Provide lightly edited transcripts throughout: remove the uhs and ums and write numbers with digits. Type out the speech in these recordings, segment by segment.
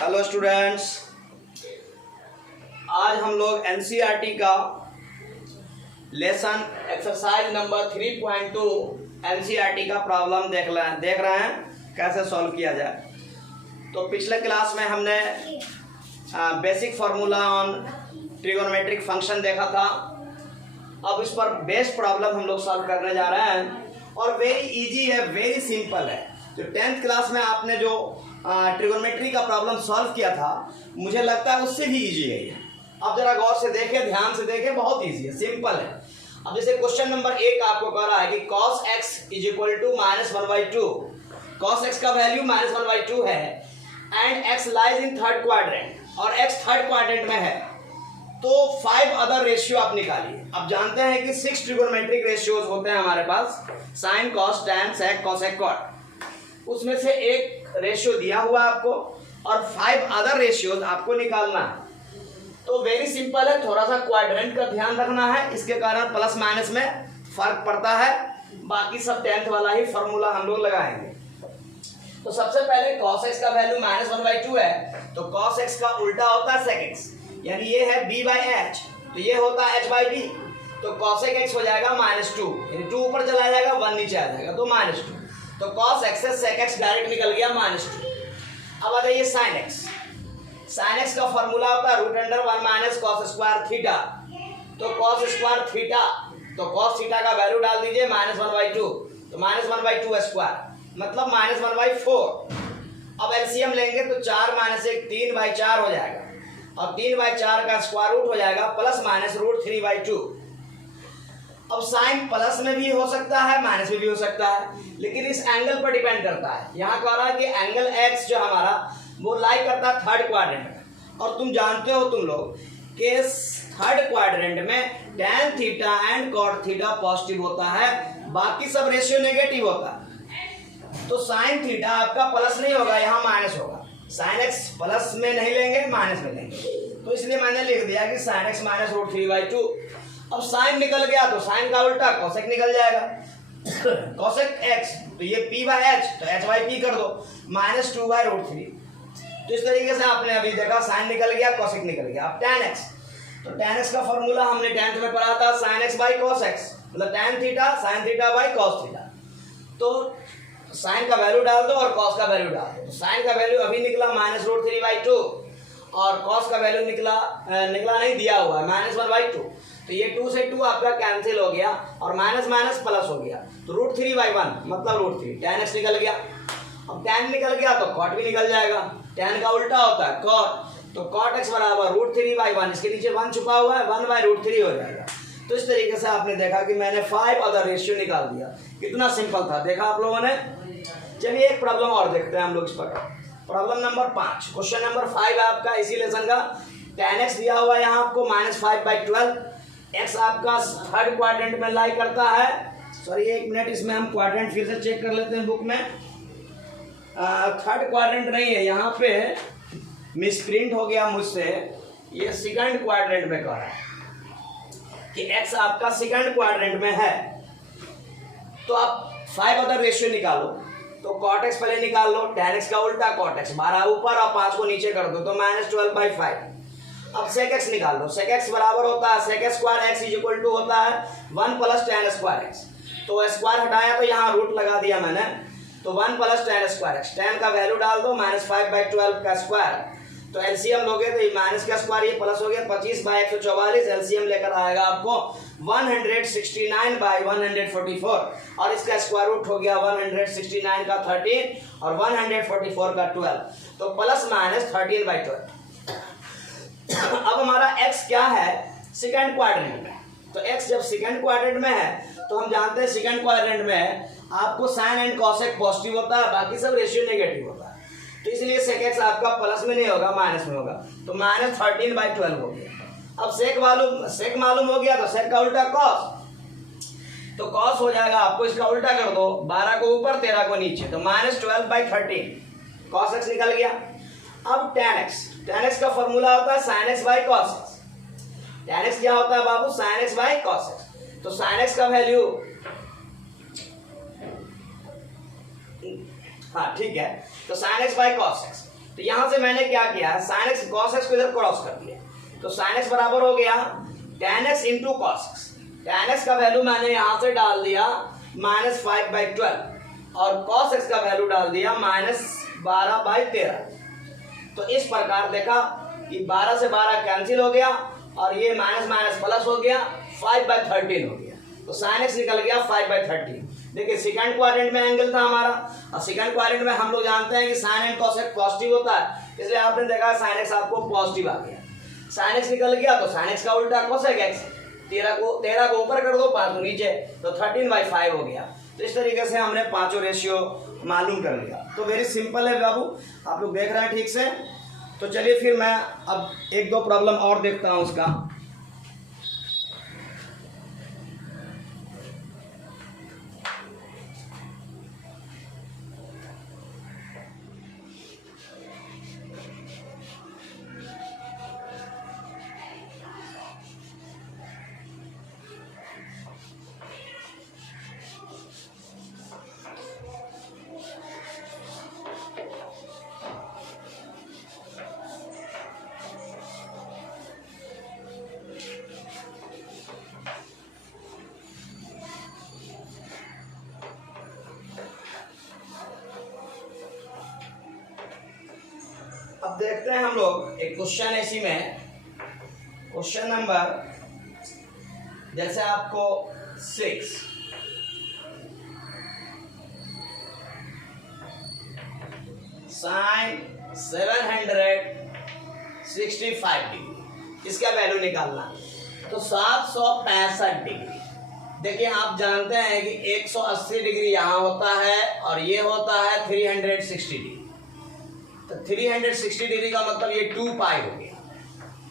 Hello students, आज हम लोग एनसीईआरटी का लेसन एक्सरसाइज नंबर 3.2 एनसीईआरटी का प्रॉब्लम देख रहे हैं कैसे सॉल्व किया जाए। तो पिछले क्लास में हमने basic formula on trigonometric function देखा था। अब इस पर बेस्ड प्रॉब्लम हम लोग सॉल्व करने जा रहे हैं और वेरी इजी है, वेरी सिंपल है। तो 10th क्लास में आपने जो ट्रिगोनोमेट्री का प्रॉब्लम सॉल्व किया था, मुझे लगता है उससे भी इजी है ये। अब जरा गौर से देखें, ध्यान से देखें, बहुत इजी है, सिंपल है। अब जैसे क्वेश्चन नंबर 1 आपको कह रहा है कि cos x equal to -1/2। cos x का वैल्यू -1/2 है and x lies in third quadrant और x थर्ड क्वाड्रेंट में है। तो 5 अदर रेशियो आप निकालिए। अब जानते हैं कि 6 ट्रिगोनोमेट्रिक रेशियोज होते हैं हमारे पास, साइन, कॉस, टैन, सेक, कोसेक, कॉट। उसमें से एक रेशियो दिया हुआ आपको और 5 अदर रेशियोज आपको निकालना है। तो वेरी सिंपल है, थोड़ा सा क्वाड्रेंट का ध्यान रखना है, इसके कारण प्लस माइनस में फर्क पड़ता है। बाकी सब 10th वाला ही फॉर्मूला हम लोग लगाएंगे। तो सबसे पहले cos x का वैल्यू -1/2 है, तो cos x का उल्टा होता है sec x, यानी ये है b/h, तो ये होता है h/b। तो cosec x हो जाएगा -2, यानी 2 ऊपर चला जाएगा, 1 नीचे आ जाएगा, तो -2। तो cos x से sec x डायरेक्ट निकल गया -2। अब आ जाइए sin x। sin x का फॉर्मूला होता है √1 - cos स्क्वायर थीटा। तो cos स्क्वायर थीटा, तो cos थीटा का वैल्यू डाल दीजिए -1/2, तो -1/2 स्क्वायर मतलब -1/4। अब एलसीएम लेंगे तो 4 - 1 3/4 हो जाएगा और 3/4 का स्क्वायर रूट हो जाएगा प्लस माइनस √3/2। अब साइन प्लस में भी हो सकता है, माइनस में भी हो सकता है, लेकिन इस एंगल पर डिपेंड करता है। यहाँ कह रहा है कि एंगल एक्स जो हमारा वो लाई करता है थर्ड क्वाड्रेंट में, और तुम जानते हो तुम लोग कि थर्ड क्वाड्रेंट में tan theta and cot theta positive होता है, बाकी सब रेशियो नेगेटिव होता है। तो साइन थीटा आपका प्लस नहीं होगा, यहाँ माइनस होगा। साइन एक्स प्लस में नहीं लेंगे, माइनस में लेंगे, तो इसलिए मैंने लिख दिया कि साइन एक्स -√3/2। अब साइन निकल गया तो साइन का उल्टा कोसेक निकल जाएगा, कोसेक एक्स, तो ये p/h, तो h/p कर दो, -2/√3। तो इस तरीके से आपने अभी देखा साइन निकल गया, कोसेक निकल गया। अब tan x, तो tan x का फॉर्मूला हमने 10th में पढ़ा था, sin x/cos x, मतलब tan थीटा sin थीटा/cos थीटा। तो साइन का वैल्यू डाल दो और कॉस का वैल्यू डाल दो। तो साइन का वैल्यू अभी निकला -√3/2 और कॉस का वैल्यू निकला नहीं, दिया हुआ है -1/2। तो ये 2 से 2 आपका कैंसिल हो गया और माइनस माइनस प्लस हो गया, तो √3/1 मतलब √3। tan x निकल गया। अब tan निकल गया तो cot भी निकल जाएगा, tan का उल्टा होता है cot, तो cot x बराबर √3/1, इसके नीचे 1 छुपा हुआ है, 1/√3 हो जाएगा। तो इस तरीके से आपने देखा कि मैंने 5 अदर रेशियो निकाल दिया। कितना सिंपल था, देखा आप लोगों ने। चलिए एक प्रॉब्लम और देखते हैं हम लोग इस पर। प्रॉब्लम नंबर 5, क्वेश्चन नंबर 5 है आपका इसी लेसन का। tan x दिया हुआ है यहाँ आपको -5/12। x आपका थर्ड क्वाड्रेंट में लाई करता है। सॉरी एक मिनट, इसमें हम क्वाड्रेंट फिर से चेक कर लेते हैं बुक में। थर्ड क्वाड्रेंट नहीं है, यहाँ पे मिसप्रिंट हो गया मुझसे, ये सेकंड क्वाड्रेंट में कह रहा है कि x आपका सेकंड क्वाड्रेंट में है। तो आप 5 अदर रेशियो निकालो। तो cot x पहले निकाल लो, tan x का उल्टा cot x, 12 ऊपर और 5 को नीचे कर दो, तो -12/5। अब sec x निकाल लो। sec x बराबर होता है sec square x equal to होता है 1 + tan स्क्वायर x। तो स्क्वायर हटाया तो यहाँ रूट लगा दिया मैंने, तो 1 + tan स्क्वायर x। tan का वैल्यू डाल दो -5/12 का स्क्वायर, तो एलसीएम लोगे तो ये माइनस का स्क्वायर, ये प्लस हो गया, 25/144। एलसीएम लेकर आएगा आपको 169/144 और इसका स्क्वायर रूट हो गया 169 का 13 और 144 का 12, तो प्लस माइनस 13/12। अब हमारा x क्या है, सेकंड क्वाड्रेंट में। तो x जब सेकंड क्वाड्रेंट में है तो हम जानते हैं सेकंड क्वाड्रेंट में आपको साइन एंड कोसेक पॉजिटिव होता है, बाकी सब रेशियो नेगेटिव होता है। तो इसलिए sec x आपका प्लस में नहीं होगा, माइनस में होगा, तो -13/12 हो गया। अब सेक मालूम हो गया तो सेक का उल्टा cos, तो cos हो जाएगा आपको, इसका उल्टा कर दो, 12 को ऊपर 13 को नीचे, तो -12/13 cos x निकल गया। अब tan x का फॉर्मूला होता है sin x/cos x। tan x क्या होता है बाबू, sin x/cos x। तो sin x का वैल्यू हाँ ठीक है, तो sine x by cos x. तो यहाँ से मैंने क्या किया, साइन एक्स कॉस एक्स को इधर क्रॉस कर दिया, तो साइन एक्स बराबर हो गया tan x into cos x. tan x का वैल्यू मैंने यहाँ से डाल दिया -5/12 और कॉस एक्स का वैल्यू डाल दिया -12/13। तो इस प्रकार देखा कि 12 से 12 कैंसिल हो गया और ये माइनस माइनस प्लस हो गया, 5/13 हो गया। तो साइन एक्स निकल गया 5/13। देखिए सेकंड क्वाड्रेंट में एंगल था हमारा, और सेकंड क्वाड्रेंट में हम लोग जानते हैं कि sine and cos x positive होता है, इसलिए आपने देखा साइन एक्स आपको पॉजिटिव आ गया। साइन एक्स निकल गया तो साइन एक्स का उल्टा कोसेक एक्स, 13 को ऊपर कर दो, 5 को नीचे, तो 13/5 हो गया। तो इस तरीके से हमने पांचों रेशियो मालूम कर लिया। तो वेरी सिंपल है बाबू, आप लोग देख रहे हैं ठीक से। तो चलिए फिर मैं अब एक दो प्रॉब्लम और देखता हूं उसका। अब देखते हैं हम लोग एक क्वेश्चन इसी में, क्वेश्चन नंबर जैसे आपको 6 साइन 765 डिग्री, इसका वैल्यू निकालना। तो 765 डिग्री, देखिए आप जानते हैं कि 180 डिग्री यहाँ होता है और ये होता है 360 डिग्री। तो 360 डिग्री का मतलब ये 2 पाई हो गया।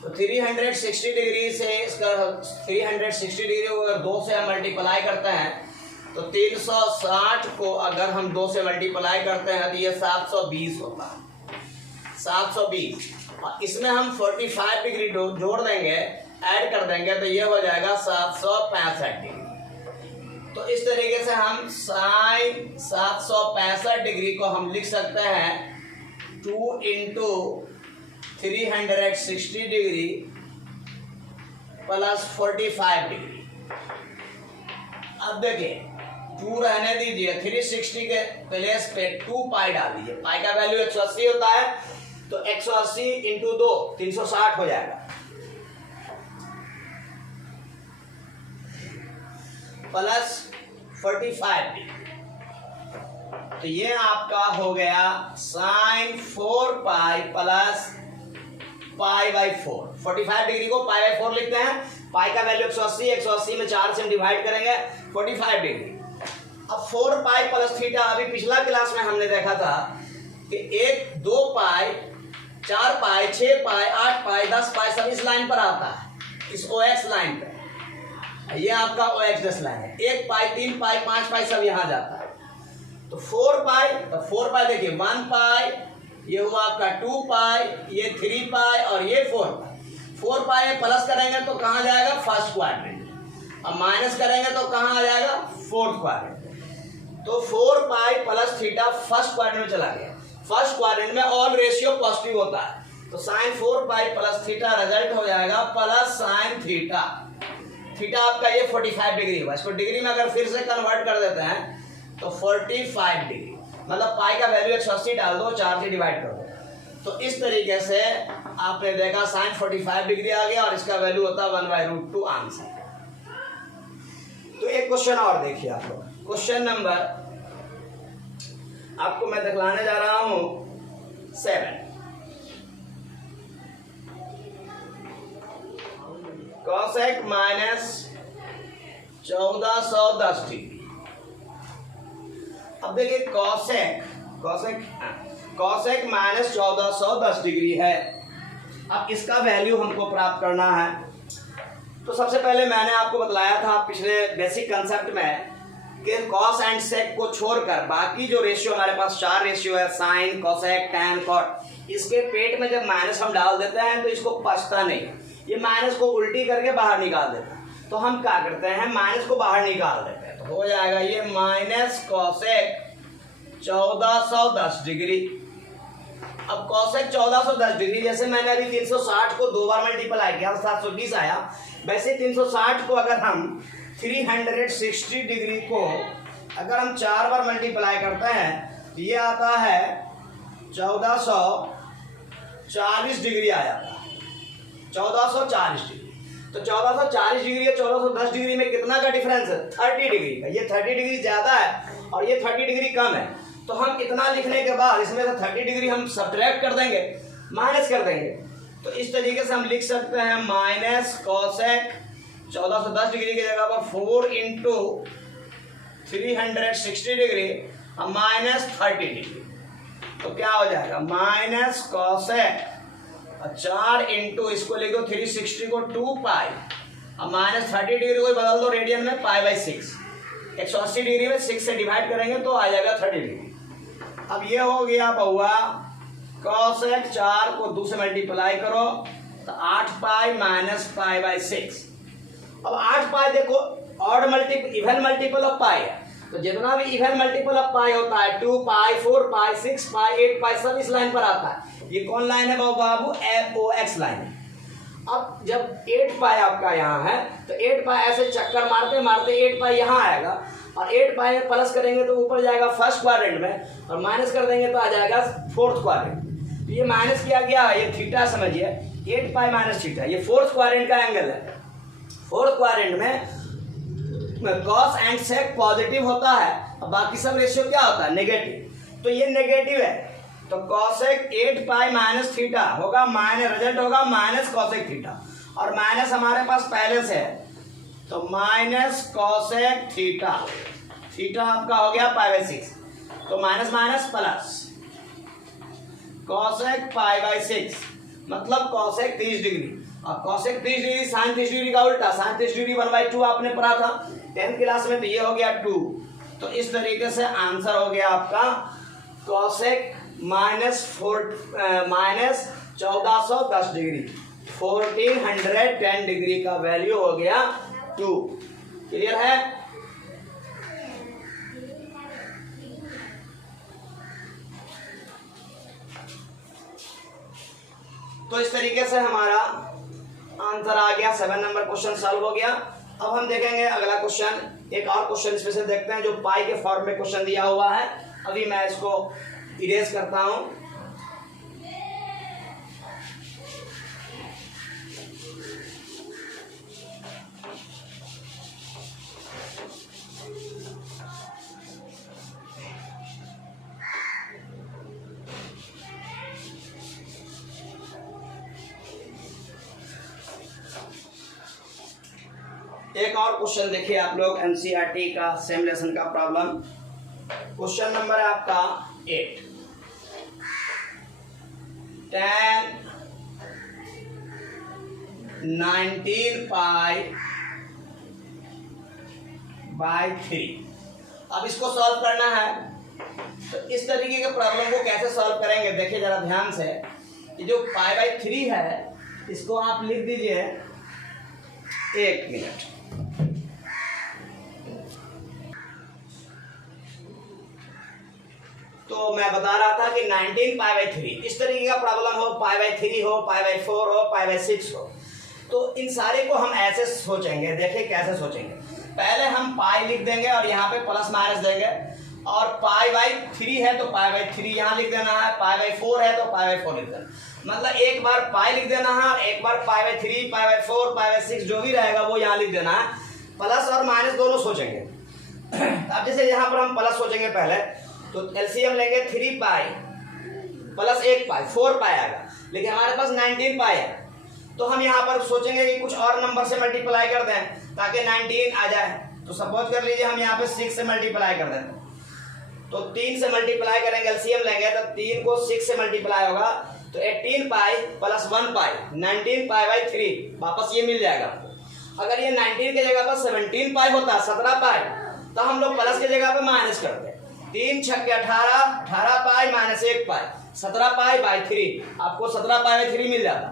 तो 360 डिग्री से इसका 360 डिग्री को अगर 2 से हम मल्टीप्लाई करते हैं तो 360 को अगर हम 2 से मल्टीप्लाई करते हैं तो ये 720 होता है, 720। और इसमें हम 45 डिग्री जोड़ देंगे, ऐड कर देंगे, तो ये हो जाएगा 765 डिग्री। तो इस तरीके से हम साइन 765 डिग्री को हम लिख सकते हैं 2 इंटू 360 डिग्री प्लस 45 डिग्री। अब देखिए 2 रहने दीजिए, 360 के प्लेस पे 2 पाई डाल दीजिए। पाई का वैल्यू 180 होता है, तो 180 इंटू 2 360 हो जाएगा, प्लस 45 डिग्री। तो ये आपका हो गया साइन 4 पाई प्लस π/4। 45 डिग्री को π/4 लिखते हैं। पाई का वैल्यू 180, 180 में 4 से हम डिवाइड करेंगे 45 डिग्री। अब 4 पाई प्लस थीटा, अभी पिछला क्लास में हमने देखा था कि 1, 2 पाई, 4 पाई, 6 पाई, 8 पाई, 10 पाई सब इस लाइन पर आता है, इस OX लाइन पर। ये आपका OX लाइन है। 1 पाई, 3 पाई, 5 पाई सब यहाँ जाता है। तो 4 पाई, तो 4 पाई देखिए 1 पाई, ये हुआ आपका 2 पाई, ये 3 पाई और ये 4 पाई। 4 पाई में प्लस करेंगे तो कहाँ जाएगा, फर्स्ट क्वाड्रेंट, और माइनस करेंगे तो कहाँ आ जाएगा, फोर्थ क्वाड्रेंट। तो 4 pi plus theta first quadrant में चला गया। फर्स्ट क्वाड्रेंट में ऑल रेशियो पॉजिटिव होता है, तो sine 4 pi plus theta result हो जाएगा प्लस साइन थीटा। थीटा आपका ये 45 डिग्री हुआ। इसको डिग्री में अगर फिर से कन्वर्ट कर देते हैं तो 45 डिग्री, मतलब पाई का वैल्यू 180 डाल दो, 4 से डिवाइड कर दो। तो इस तरीके से आपने देखा साइन 45 डिग्री आ गया और इसका वैल्यू होता है 1/√2 आंसर। तो एक क्वेश्चन और देखिए आप लोग, क्वेश्चन नंबर आपको मैं दिखलाने जा रहा हूं 7। Cosec minus 1410 degree. अब देखिए कॉसेक माइनस 1410 डिग्री है। अब इसका वैल्यू हमको प्राप्त करना है। तो सबसे पहले मैंने आपको बतलाया था पिछले बेसिक कंसेप्ट में कि कॉस एंड सेक को छोड़कर बाकी जो रेशियो हमारे पास 4 रेशियो है, साइन, कॉसेक, टैन, कॉट, इसके पेट में जब माइनस हम डाल देते हैं तो इसको पचता नहीं, ये माइनस को उल्टी करके बाहर निकाल देता है। तो हम क्या करते हैं, माइनस को बाहर निकाल देते हैं, तो हो जाएगा ये माइनस कॉसेक 1410 डिग्री। अब कॉसेक 1410 डिग्री, जैसे मैंने अभी 360 को 2 बार मल्टीप्लाई किया 720 आया, वैसे 360 को अगर हम 360 डिग्री को अगर हम 4 बार मल्टीप्लाई करते हैं, ये आता है 1440 डिग्री आ जाता है, 1440 डिग्री। तो 1440 डिग्री और 1410 डिग्री में कितना का डिफरेंस है? 30 डिग्री का। ये 30 डिग्री ज़्यादा है और ये 30 डिग्री कम है। तो हम इतना लिखने के बाद इसमें से 30 डिग्री हम सब्ट्रैक्ट कर देंगे, माइनस कर देंगे। तो इस तरीके से हम लिख सकते हैं माइनस कॉसेक 1410 डिग्री की जगह पर 4 इंटू 360 डिग्री और माइनस 30 डिग्री। तो क्या हो जाएगा? माइनस कॉसेक 4 इंटू इसको लिख दो 360 को 2 पाई और माइनस 30 डिग्री को बदल दो रेडियन में पाई/6। 180 डिग्री में 6 से डिवाइड करेंगे तो आ जाएगा 30 डिग्री। अब ये हो गया बहुआ कॉसेक 4 को 2 से मल्टीप्लाई करो तो 8 पाई माइनस पाई/6। अब 8 पाई देखो odd multiple even multiple of pi है, तो जितना भी इवन मल्टीपल ऑफ पाई होता है 2 पाई 4 पाई 6 पाई 8 पाई सब इस लाइन पर आता है। ये कौन लाइन है बाबू? FOX लाइन है। अब जब 8 पाई आपका यहाँ है तो 8 पाई ऐसे चक्कर मारते मारते 8 पाई यहाँ आएगा और 8 पाई में प्लस करेंगे तो ऊपर जाएगा फर्स्ट क्वाड्रेंट में और माइनस कर देंगे तो आ जाएगा फोर्थ क्वाड्रेंट। तो ये माइनस किया गया, ये थीटा समझिए, 8 पाई माइनस थीटा, ये फोर्थ क्वाड्रेंट का एंगल है। फोर्थ क्वाड्रेंट में कॉस एंड सेक पॉजिटिव होता है और बाकी सब रेशियो क्या होता है? नेगेटिव। तो ये नेगेटिव है तो कॉसेक 8 पाई माइनस थीटा होगा, माइनस रिजल्ट होगा माइनस कॉसेक थीटा और माइनस हमारे पास पहले से है तो माइनस कॉसेक थीटा। थीटा आपका हो गया पाई/6 तो माइनस माइनस प्लस कॉसेक पाई/6 मतलब कॉसेक 30 डिग्री। अब कॉसेक 30 डिग्री साइन 30 डिग्री का उल्टा, साइन 30 डिग्री 1/2 आपने पढ़ा था 10th क्लास में, तो ये हो गया 2। तो इस तरीके से आंसर हो गया आपका कॉसेक माइनस 1410 डिग्री, 1410 डिग्री का वैल्यू हो गया 2। क्लियर है? तो इस तरीके से हमारा आंसर आ गया, 7 नंबर क्वेश्चन सॉल्व हो गया। अब हम देखेंगे अगला क्वेश्चन, एक और क्वेश्चन इसमें से देखते हैं जो पाई के फॉर्म में क्वेश्चन दिया हुआ है। अभी मैं इसको इरेज करता हूं। एक और क्वेश्चन देखिए आप लोग, एनसीईआरटी का सेम लेसन का प्रॉब्लम। क्वेश्चन नंबर है आपका 8। tan 19 पाई/3। अब इसको सॉल्व करना है तो इस तरीके के प्रॉब्लम को कैसे सॉल्व करेंगे देखिए जरा ध्यान से। ये जो पाई/3 है इसको आप लिख दीजिए, 1 मिनट। तो मैं बता रहा था कि 19 पाई/3 इस तरीके का प्रॉब्लम हो, पाई/3 हो, पाई/4 हो, पाई/6 हो, तो इन सारे को हम ऐसे सोचेंगे। देखिए कैसे सोचेंगे, पहले हम पाई लिख देंगे और यहाँ पे प्लस माइनस देंगे, और पाई/3 है तो पाई/3 यहाँ लिख देना है, पाई/4 है तो पाई/4 लिख देना। मतलब एक बार पाई लिख देना है और एक बार पाई/3, पाई/4, पाई/6 जो भी रहेगा वो यहाँ लिख देना है। प्लस और माइनस दोनों सोचेंगे। अब जैसे यहाँ पर हम प्लस सोचेंगे पहले, तो एलसीएम लेंगे 3 पाई प्लस 1 पाई, 4 पाई आएगा, लेकिन हमारे पास 19 पाई है। तो हम यहाँ पर सोचेंगे कि कुछ और नंबर से मल्टीप्लाई कर दें ताकि 19 आ जाए। तो सपोज कर लीजिए हम यहाँ पे 6 से मल्टीप्लाई कर दें, तो 3 से मल्टीप्लाई करेंगे, एलसीएम लेंगे तो 3 को 6 से मल्टीप्लाई होगा तो 18 पाई प्लस 1 पाई, 19 पाई/3 वापस ये मिल जाएगा। अगर ये 19 की जगह पर 17 पाई होता, 17 पाई, तो हम लोग प्लस की जगह पर माइनस करते। 3 छक्के 18, 18 पाई माइनस 1 पाई, 17 पाई/3, आपको 17 पाई/3 मिल जाता।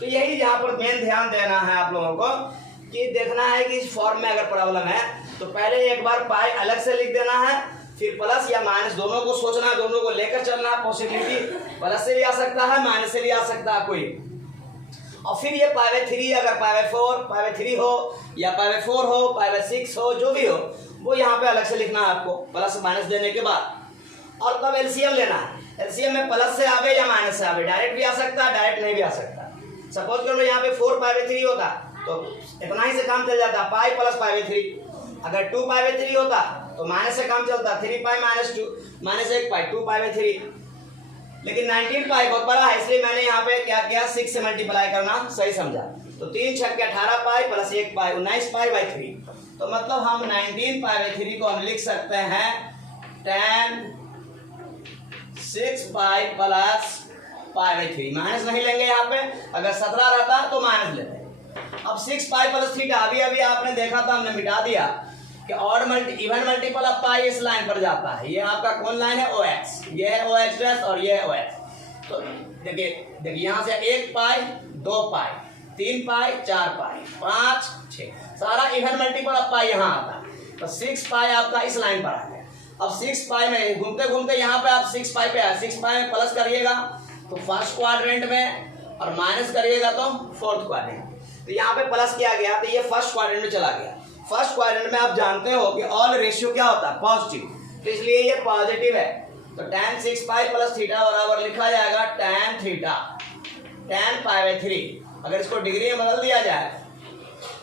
तो यही यहाँ पर मेन ध्यान देना है आप लोगों को कि देखना है कि इस फॉर्म में अगर प्रॉब्लम है तो पहले एक बार पाई अलग से लिख देना है, फिर प्लस या माइनस दोनों को सोचना, दोनों को लेकर चलना। पॉसिबिलिटी प्लस से भी आ सकता है, माइनस से भी आ सकता है कोई। और फिर ये π/3 अगर π/4 π/3 हो या π/4 हो π/6 हो, जो भी हो वो यहाँ पे अलग से लिखना है आपको प्लस माइनस देने के बाद। और तब एलसीएम लेना है। एलसीएम में प्लस से आवे या माइनस से आवे, डायरेक्ट भी आ सकता है, डायरेक्ट नहीं भी आ सकता। सपोज कर लो यहाँ पे 4 π/3 होता तो इतना ही से काम चल जाता, पाई प्लस π/3। अगर 2 π/3 होता तो माइनस से काम चलता, 3 पाई माइनस 2 माइनस 1 पाई 2 π/3। लेकिन 19 पाई बहुत बड़ा है, इसलिए मैंने यहाँ पे क्या किया, 6 से मल्टीप्लाई करना सही समझा। तो 3 छक्के 18 पाई प्लस 1 पाई 19 पाई/3। तो मतलब हम 19 π/3 को हम लिख सकते हैं tan 6 पाई प्लस π/3। माइनस नहीं लेंगे यहाँ पे, अगर 17 रहता तो माइनस लेते। अब 6 पाई प्लस थीटा अभी आपने देखा था, हमने मिटा दिया कि ऑड इवन मल्टीपल ऑफ पाई इस लाइन पर जाता है। ये आपका कौन लाइन है, OX, ये है OX डैश और ये है OX। तो देखिए यहाँ से 1 पाई 2 पाई 3 पाई 4 पाई 5 6 सारा इवन मल्टीपल ऑफ पाई यहाँ आता है। तो 6 पाई आपका इस लाइन पर आ गया। अब 6 पाई में घूमते घूमते यहाँ पे आप 6 पाई पे आए, 6 पाई में प्लस करिएगा तो फर्स्ट क्वाड्रेंट में और माइनस करिएगा तो फोर्थ क्वाड्रेंट। तो यहाँ पे प्लस किया गया तो ये फर्स्ट क्वाड्रेंट में चला गया। फर्स्ट क्वाड्रेंट में आप जानते हो कि ऑल रेशियो क्या होता है, पॉजिटिव, तो इसलिए ये पॉजिटिव है। तो tan 6 पाई प्लस थीटा बराबर लिखा जाएगा tan थीटा tan π/3। अगर इसको डिग्री में बदल दिया जाए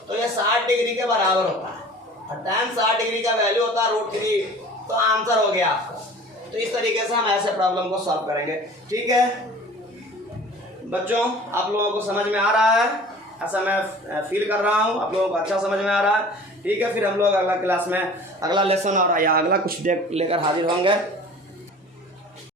तो ये 60 डिग्री के बराबर होता है और tan 60 डिग्री का वैल्यू होता है √3। तो आंसर हो गया आपका। तो इस तरीके से हम ऐसे प्रॉब्लम को सॉल्व करेंगे। ठीक है बच्चों, आप लोगों को समझ में आ रहा है, ऐसा मैं फील कर रहा हूँ, आप लोगों को अच्छा समझ में आ रहा है। ठीक है, फिर हम लोग अगला क्लास में अगला लेसन और या अगला कुछ लेकर हाजिर होंगे।